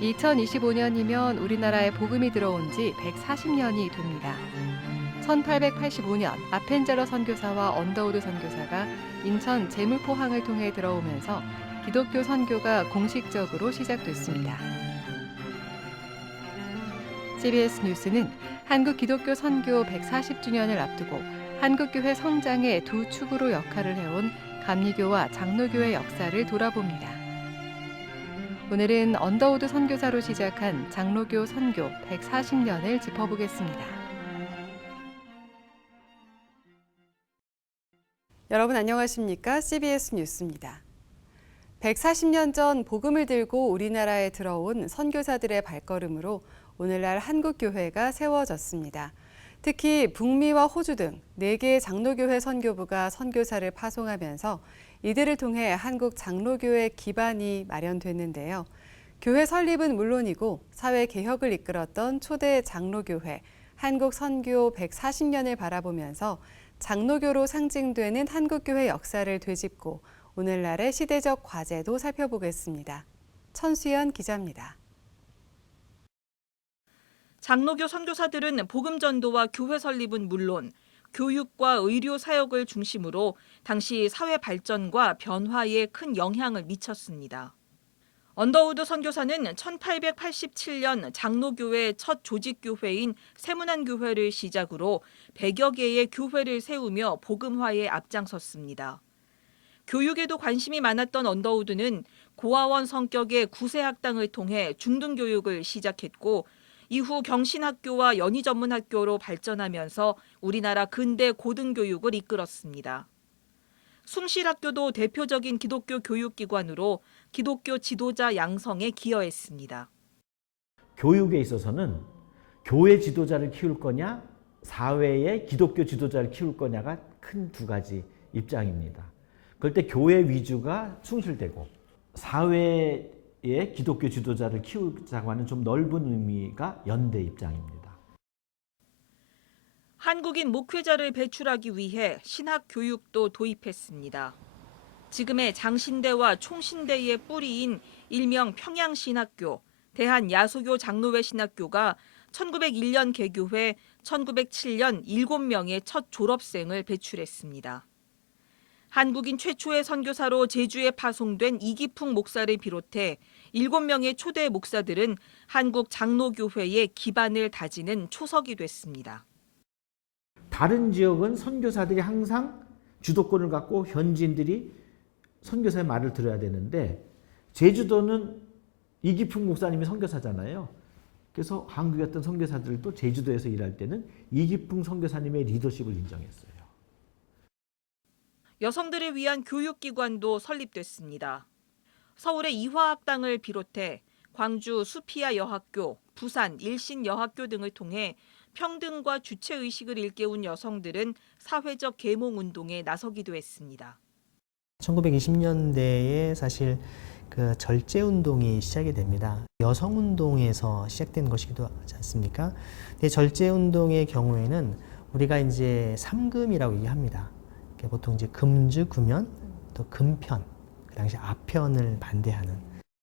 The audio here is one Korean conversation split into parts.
2025년이면 우리나라에 복음이 들어온 지 140년이 됩니다. 1885년 아펜제러 선교사와 언더우드 선교사가 인천 제물포항을 통해 들어오면서 기독교 선교가 공식적으로 시작됐습니다. CBS 뉴스는 한국 기독교 선교 140주년을 앞두고 한국교회 성장의 두 축으로 역할을 해온 감리교와 장로교의 역사를 돌아봅니다. 오늘은 언더우드 선교사로 시작한 장로교 선교 140년을 짚어보겠습니다. 여러분 안녕하십니까? CBS 뉴스입니다. 140년 전 복음을 들고 우리나라에 들어온 선교사들의 발걸음으로 오늘날 한국교회가 세워졌습니다. 특히 북미와 호주 등 4개의 장로교회 선교부가 선교사를 파송하면서 이들을 통해 한국 장로교의 기반이 마련됐는데요. 교회 설립은 물론이고 사회 개혁을 이끌었던 초대 장로교회 한국 선교 140년을 바라보면서 장로교로 상징되는 한국교회 역사를 되짚고 오늘날의 시대적 과제도 살펴보겠습니다. 천수연 기자입니다. 장로교 선교사들은 복음 전도와 교회 설립은 물론 교육과 의료 사역을 중심으로 당시 사회 발전과 변화에 큰 영향을 미쳤습니다. 언더우드 선교사는 1887년 장로교회 첫 조직교회인 세문안교회를 시작으로 100여 개의 교회를 세우며 복음화에 앞장섰습니다. 교육에도 관심이 많았던 언더우드는 고아원 성격의 구세학당을 통해 중등교육을 시작했고 이후 경신학교와 연희전문학교로 발전하면서 우리나라 근대 고등교육을 이끌었습니다. 숭실학교도 대표적인 기독교 교육기관으로 기독교 지도자 양성에 기여했습니다. 교육에 있어서는 교회 지도자를 키울 거냐, 사회의 기독교 지도자를 키울 거냐가 큰 두 가지 입장입니다. 그럴 때 교회 위주가 숭실되고 사회의 기독교 지도자를 키우자고 하는 좀 넓은 의미가 연대 입장입니다. 한국인 목회자를 배출하기 위해 신학 교육도 도입했습니다. 지금의 장신대와 총신대의 뿌리인 일명 평양신학교, 대한야소교 장로회 신학교가 1901년 개교해 1907년 7명의 첫 졸업생을 배출했습니다. 한국인 최초의 선교사로 제주에 파송된 이기풍 목사를 비롯해 7명의 초대 목사들은 한국 장로교회의 기반을 다지는 초석이 됐습니다. 다른 지역은 선교사들이 항상 주도권을 갖고 현지인들이 선교사의 말을 들어야 되는데 제주도는 이기풍 목사님이 선교사잖아요. 그래서 한국의 어떤 선교사들도 제주도에서 일할 때는 이기풍 선교사님의 리더십을 인정했어요. 여성들을 위한 교육기관도 설립됐습니다. 서울의 이화학당을 비롯해 광주 수피아 여학교, 부산 일신 여학교 등을 통해 평등과 주체의식을 일깨운 여성들은 사회적 계몽운동에 나서기도 했습니다. 1920년대에 사실 그 절제운동이 시작이 됩니다. 여성운동에서 시작된 것이기도 하지 않습니까? 근데 절제운동의 경우에는 우리가 이제 삼금이라고 얘기합니다. 보통 이제 금주, 금연, 또 금편, 그 당시 아편을 반대하는.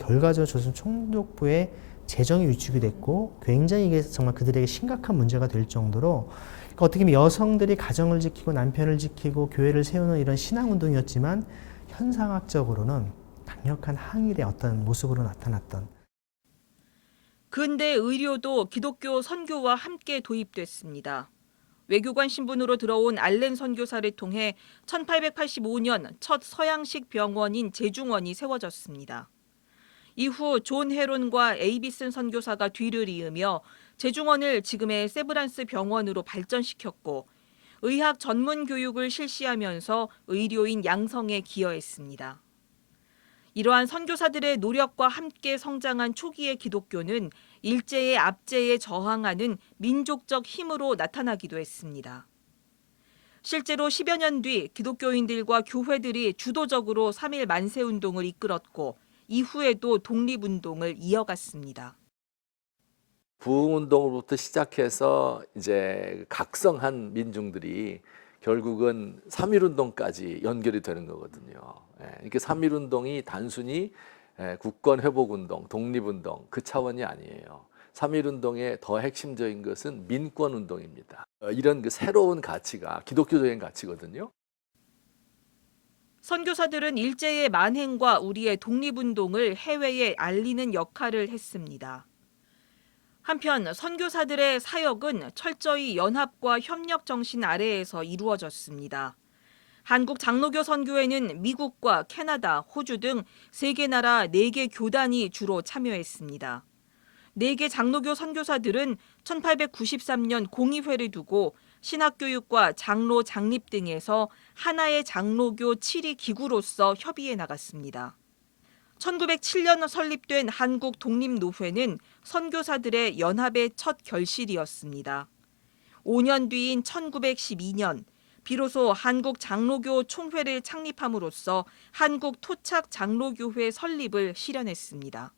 결과적으로 조선 총독부의 재정이 위축이 됐고 굉장히 이게 정말 그들에게 심각한 문제가 될 정도로 그러니까 어떻게 보면 여성들이 가정을 지키고 남편을 지키고 교회를 세우는 이런 신앙운동이었지만 현상학적으로는 강력한 항일의 어떤 모습으로 나타났던. 근대 의료도 기독교 선교와 함께 도입됐습니다. 외교관 신분으로 들어온 알렌 선교사를 통해 1885년 첫 서양식 병원인 제중원이 세워졌습니다. 이후 존 헤론과 에이비슨 선교사가 뒤를 이으며 제중원을 지금의 세브란스 병원으로 발전시켰고 의학 전문 교육을 실시하면서 의료인 양성에 기여했습니다. 이러한 선교사들의 노력과 함께 성장한 초기의 기독교는 일제의 압제에 저항하는 민족적 힘으로 나타나기도 했습니다. 실제로 10여 년 뒤 기독교인들과 교회들이 주도적으로 3.1 만세운동을 이끌었고 이후에도 독립운동을 이어갔습니다. 부흥운동으로부터 시작해서 이제 각성한 민중들이 결국은 3.1운동까지 연결이 되는 거거든요. 이렇게 3.1운동이 단순히 국권회복운동, 독립운동 그 차원이 아니에요. 3.1운동의 더 핵심적인 것은 민권운동입니다. 이런 그 새로운 가치가 기독교적인 가치거든요. 선교사들은 일제의 만행과 우리의 독립운동을 해외에 알리는 역할을 했습니다. 한편 선교사들의 사역은 철저히 연합과 협력 정신 아래에서 이루어졌습니다. 한국 장로교 선교회는 미국과 캐나다, 호주 등 3개 나라 4개 교단이 주로 참여했습니다. 4개 장로교 선교사들은 1893년 공의회를 두고 신학교육과 장로 장립 등에서 하나의 장로교 7위 기구로서 협의해 나갔습니다. 1907년 설립된 한국 독립노회는 선교사들의 연합의 첫 결실이었습니다. 5년 뒤인 1912년 비로소 한국 장로교 총회를 창립함으로써 한국 토착 장로교회 설립을 실현했습니다.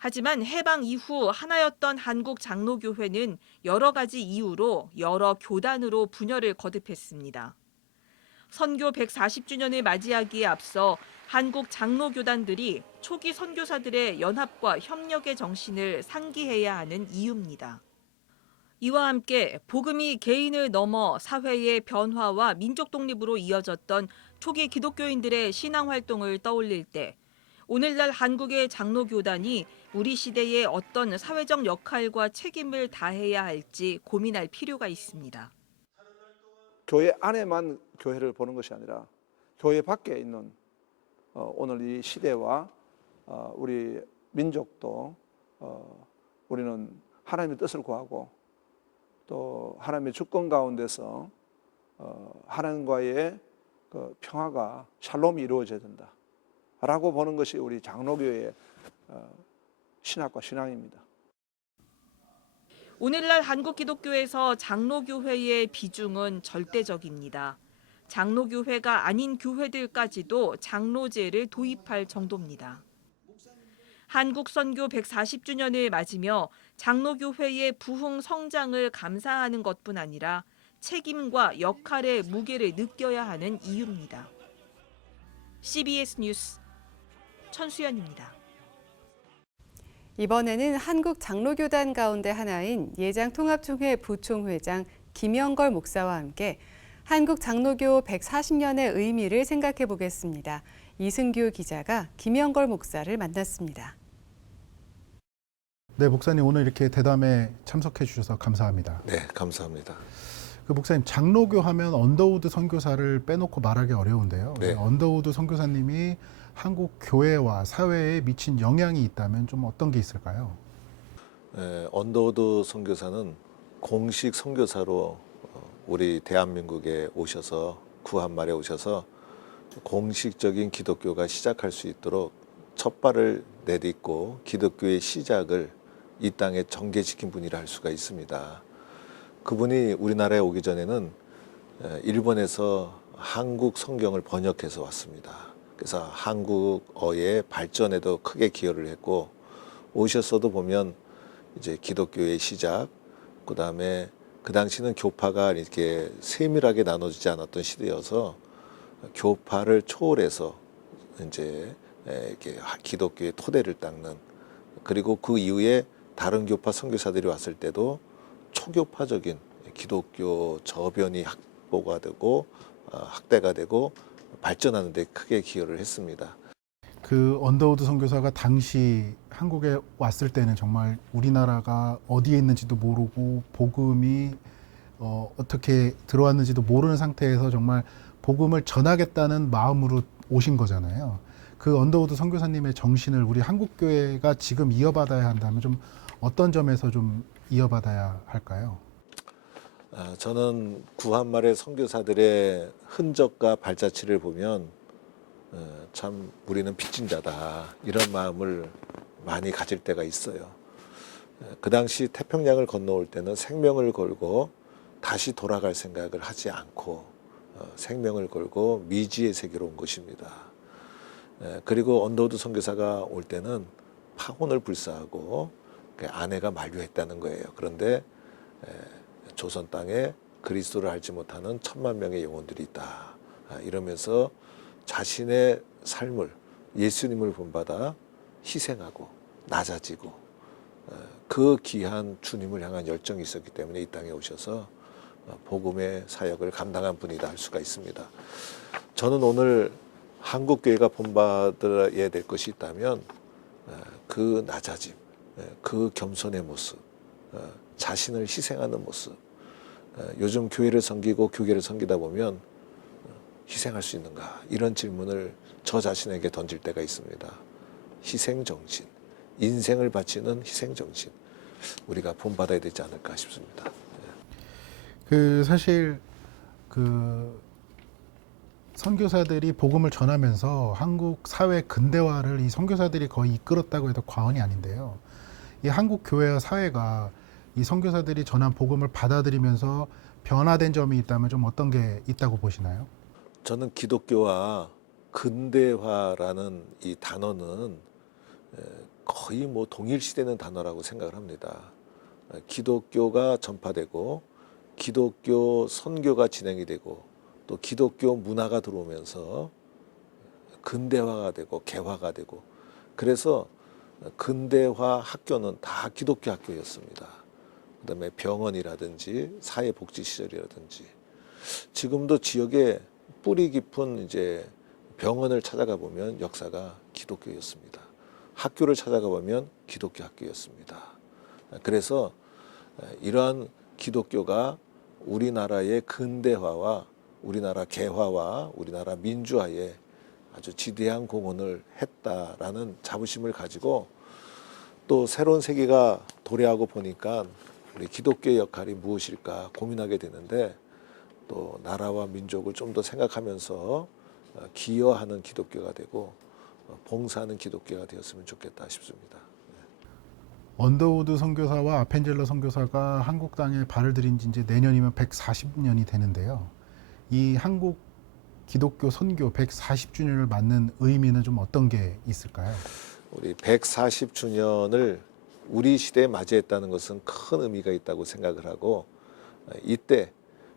하지만 해방 이후 하나였던 한국 장로교회는 여러 가지 이유로 여러 교단으로 분열을 거듭했습니다. 선교 140주년을 맞이하기에 앞서 한국 장로교단들이 초기 선교사들의 연합과 협력의 정신을 상기해야 하는 이유입니다. 이와 함께 복음이 개인을 넘어 사회의 변화와 민족 독립으로 이어졌던 초기 기독교인들의 신앙 활동을 떠올릴 때 오늘날 한국의 장로교단이 우리 시대에 어떤 사회적 역할과 책임을 다해야 할지 고민할 필요가 있습니다. 교회 안에만 교회를 보는 것이 아니라 교회 밖에 있는 오늘 이 시대와 우리 민족도 우리는 하나님의 뜻을 구하고 또 하나님의 주권 가운데서 하나님과의 그 평화가 샬롬이 이루어져야 된다라고 보는 것이 우리 장로교의 신학과 신앙입니다. 오늘날 한국 기독교에서 장로교회의 비중은 절대적입니다. 장로교회가 아닌 교회들까지도 장로제를 도입할 정도입니다. 한국 선교 140주년을 맞으며 장로교회의 부흥 성장을 감사하는 것뿐 아니라 책임과 역할의 무게를 느껴야 하는 이유입니다. CBS 뉴스 천수연입니다. 이번에는 한국 장로교단 가운데 하나인 예장통합총회 부총회장 김영걸 목사와 함께 한국 장로교 140년의 의미를 생각해 보겠습니다. 이승규 기자가 김영걸 목사를 만났습니다. 네, 목사님 오늘 이렇게 대담에 참석해 주셔서 감사합니다. 네, 감사합니다. 그 목사님, 장로교 하면 언더우드 선교사를 빼놓고 말하기 어려운데요. 네. 언더우드 선교사님이 한국 교회와 사회에 미친 영향이 있다면 좀 어떤 게 있을까요? 언더우드 선교사는 공식 선교사로 우리 대한민국에 오셔서 구한말에 오셔서 공식적인 기독교가 시작할 수 있도록 첫 발을 내딛고 기독교의 시작을 이 땅에 전개시킨 분이라 할 수가 있습니다. 그분이 우리나라에 오기 전에는 일본에서 한국 성경을 번역해서 왔습니다. 그래서 한국어의 발전에도 크게 기여를 했고, 오셨어도 보면 이제 기독교의 시작, 그다음에 그 당시는 교파가 이렇게 세밀하게 나눠지지 않았던 시대여서 교파를 초월해서 이제 이렇게 기독교의 토대를 닦는, 그리고 그 이후에 다른 교파 선교사들이 왔을 때도 초교파적인 기독교 저변이 확보가 되고 확대가 되고 발전하는 데 크게 기여를 했습니다. 그 언더우드 선교사가 당시 한국에 왔을 때는 정말 우리나라가 어디에 있는지도 모르고 복음이 어떻게 들어왔는지도 모르는 상태에서 정말 복음을 전하겠다는 마음으로 오신 거잖아요. 그 언더우드 선교사님의 정신을 우리 한국교회가 지금 이어받아야 한다면 좀 어떤 점에서 좀 이어받아야 할까요? 저는 구한말의 선교사들의 흔적과 발자취를 보면 참 우리는 빚진자다, 이런 마음을 많이 가질 때가 있어요. 그 당시 태평양을 건너올 때는 생명을 걸고 다시 돌아갈 생각을 하지 않고 생명을 걸고 미지의 세계로 온 것입니다. 그리고 언더우드 선교사가 올 때는 파혼을 불사하고 아내가 만류했다는 거예요. 그런데 조선 땅에 그리스도를 알지 못하는 1000만 명의 영혼들이 있다, 이러면서 자신의 삶을 예수님을 본받아 희생하고 낮아지고 그 귀한 주님을 향한 열정이 있었기 때문에 이 땅에 오셔서 복음의 사역을 감당한 분이다 할 수가 있습니다. 저는 오늘 한국교회가 본받아야 될 것이 있다면 그 낮아짐, 그 겸손의 모습, 자신을 희생하는 모습. 요즘 교회를 섬기고 교계를 섬기다 보면 희생할 수 있는가? 이런 질문을 저 자신에게 던질 때가 있습니다. 희생정신, 인생을 바치는 희생정신, 우리가 본받아야 되지 않을까 싶습니다. 그 사실 그 선교사들이 복음을 전하면서 한국 사회 근대화를 이 선교사들이 거의 이끌었다고 해도 과언이 아닌데요. 이 한국 교회와 사회가 이 선교사들이 전한 복음을 받아들이면서 변화된 점이 있다면 좀 어떤 게 있다고 보시나요? 저는 기독교와 근대화라는 이 단어는 거의 뭐 동일시되는 단어라고 생각을 합니다. 기독교가 전파되고 기독교 선교가 진행이 되고 또 기독교 문화가 들어오면서 근대화가 되고 개화가 되고, 그래서 근대화 학교는 다 기독교 학교였습니다. 그다음에 병원이라든지 사회복지시설이라든지, 지금도 지역에 뿌리 깊은 이제 병원을 찾아가 보면 역사가 기독교였습니다. 학교를 찾아가 보면 기독교 학교였습니다. 그래서 이러한 기독교가 우리나라의 근대화와 우리나라 개화와 우리나라 민주화에 아주 지대한 공헌을 했다라는 자부심을 가지고, 또 새로운 세계가 도래하고 보니까 우리 기독교의 역할이 무엇일까 고민하게 되는데, 또 나라와 민족을 좀 더 생각하면서 기여하는 기독교가 되고 봉사하는 기독교가 되었으면 좋겠다 싶습니다. 언더우드 선교사와 아펜젤러 선교사가 한국 땅에 발을 들인 지 이제 내년이면 140년이 되는데요. 이 한국 기독교 선교 140주년을 맞는 의미는 좀 어떤 게 있을까요? 우리 140주년을 우리 시대에 맞이했다는 것은 큰 의미가 있다고 생각을 하고, 이때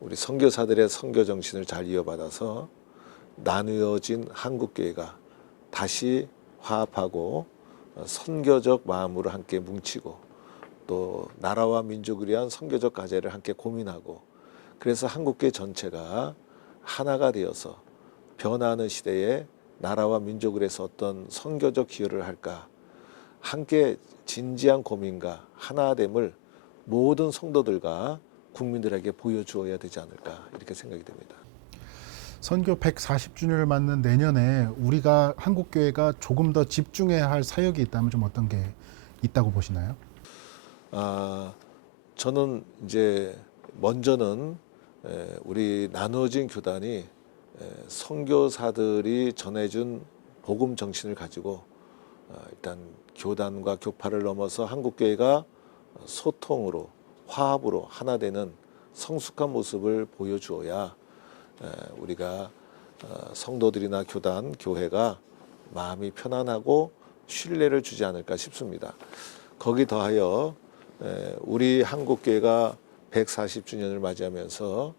우리 선교사들의 선교 정신을 잘 이어받아서 나누어진 한국교회가 다시 화합하고 선교적 마음으로 함께 뭉치고, 또 나라와 민족을 위한 선교적 과제를 함께 고민하고, 그래서 한국교회 전체가 하나가 되어서 변화하는 시대에 나라와 민족을 위해서 어떤 선교적 기여를 할까, 함께 진지한 고민과 하나됨을 모든 성도들과 국민들에게 보여주어야 되지 않을까, 이렇게 생각이 됩니다. 선교 140주년을 맞는 내년에 우리가 한국교회가 조금 더 집중해야 할 사역이 있다면 좀 어떤 게 있다고 보시나요? 저는 이제 먼저는 우리 나누어진 교단이 선교사들이 전해준 복음 정신을 가지고 일단 교단과 교파를 넘어서 한국교회가 소통으로 화합으로 하나 되는 성숙한 모습을 보여주어야 우리가 성도들이나 교단, 교회가 마음이 편안하고 신뢰를 주지 않을까 싶습니다. 거기 더하여 우리 한국교회가 140주년을 맞이하면서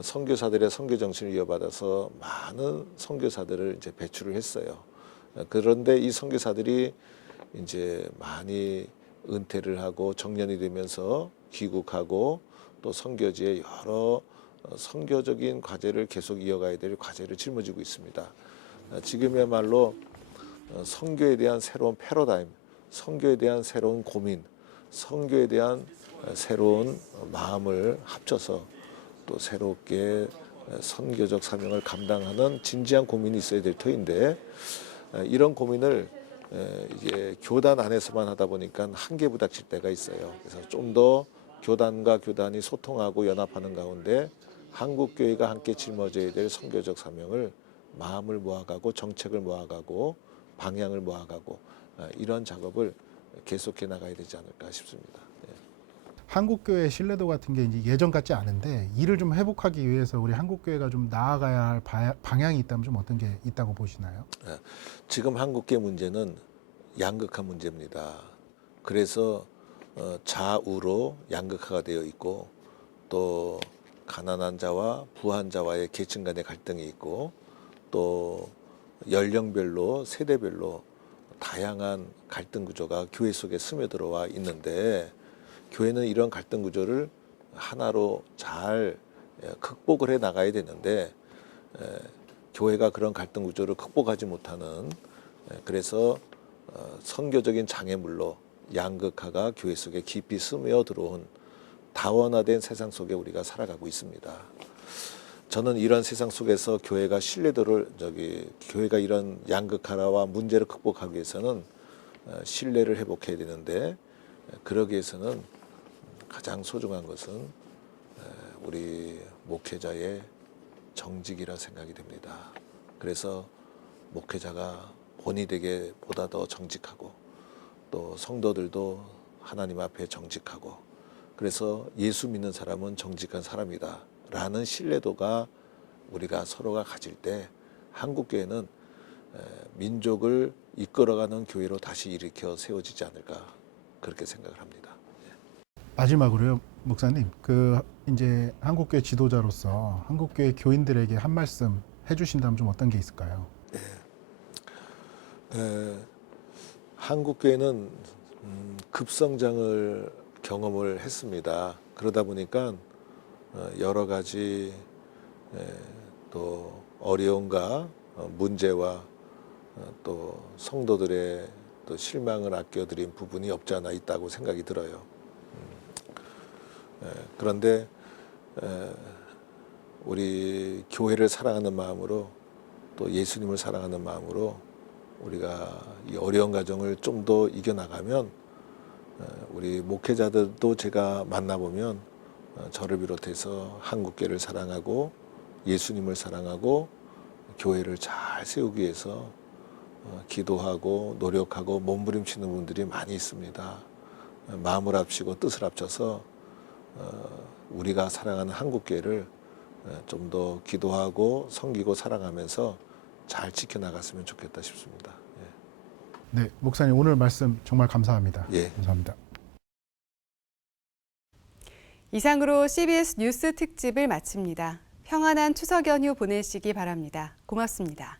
선교사들의 선교 정신을 이어받아서 많은 선교사들을 이제 배출을 했어요. 그런데 이 선교사들이 이제 많이 은퇴를 하고 정년이 되면서 귀국하고 또 선교지에 여러 선교적인 과제를 계속 이어가야 될 과제를 짊어지고 있습니다. 지금이야말로 선교에 대한 새로운 패러다임, 선교에 대한 새로운 고민, 선교에 대한 새로운 마음을 합쳐서 또 새롭게 선교적 사명을 감당하는 진지한 고민이 있어야 될 터인데, 이런 고민을 이게 교단 안에서만 하다 보니까 한계 부닥칠 때가 있어요. 그래서 좀 더 교단과 교단이 소통하고 연합하는 가운데 한국교회가 함께 짊어져야 될 선교적 사명을 마음을 모아가고 정책을 모아가고 방향을 모아가고 이런 작업을 계속해 나가야 되지 않을까 싶습니다. 한국교회의 신뢰도 같은 게 이제 예전 같지 않은데 이를 좀 회복하기 위해서 우리 한국교회가 좀 나아가야 할 방향이 있다면 좀 어떤 게 있다고 보시나요? 지금 한국교회 문제는 양극화 문제입니다. 그래서 좌우로 양극화가 되어 있고, 또 가난한 자와 부한 자와의 계층 간의 갈등이 있고, 또 연령별로 세대별로 다양한 갈등 구조가 교회 속에 스며들어와 있는데 교회는 이런 갈등 구조를 하나로 잘 극복을 해 나가야 되는데 교회가 그런 갈등 구조를 극복하지 못하는 그래서 선교적인 장애물로 양극화가 교회 속에 깊이 스며 들어온 다원화된 세상 속에 우리가 살아가고 있습니다. 저는 이런 세상 속에서 교회가 교회가 이런 양극화와 문제를 극복하기 위해서는 신뢰를 회복해야 되는데 그러기 위해서는 가장 소중한 것은 우리 목회자의 정직이라 생각이 됩니다. 그래서 목회자가 본이 되게 보다 더 정직하고 또 성도들도 하나님 앞에 정직하고 그래서 예수 믿는 사람은 정직한 사람이다 라는 신뢰도가 우리가 서로가 가질 때 한국교회는 민족을 이끌어가는 교회로 다시 일으켜 세워지지 않을까 그렇게 생각을 합니다. 마지막으로요, 목사님. 이제 한국교회 지도자로서 한국교회 교인들에게 한 말씀 해주신다면 좀 어떤 게 있을까요? 한국교회는 급성장을 경험을 했습니다. 그러다 보니까 여러 가지 또 어려움과 문제와 또 성도들의 또 실망을 아껴드린 부분이 없지 않아 있다고 생각이 들어요. 그런데 우리 교회를 사랑하는 마음으로 또 예수님을 사랑하는 마음으로 우리가 이 어려운 과정을 좀 더 이겨나가면 우리 목회자들도 제가 만나보면 저를 비롯해서 한국교회를 사랑하고 예수님을 사랑하고 교회를 잘 세우기 위해서 기도하고 노력하고 몸부림치는 분들이 많이 있습니다. 마음을 합치고 뜻을 합쳐서 우리가 사랑하는 한국교회를 좀 더 기도하고 섬기고 사랑하면서 잘 지켜나갔으면 좋겠다 싶습니다. 네, 목사님 오늘 말씀 정말 감사합니다. 예. 감사합니다. 이상으로 CBS 뉴스 특집을 마칩니다. 평안한 추석 연휴 보내시기 바랍니다. 고맙습니다.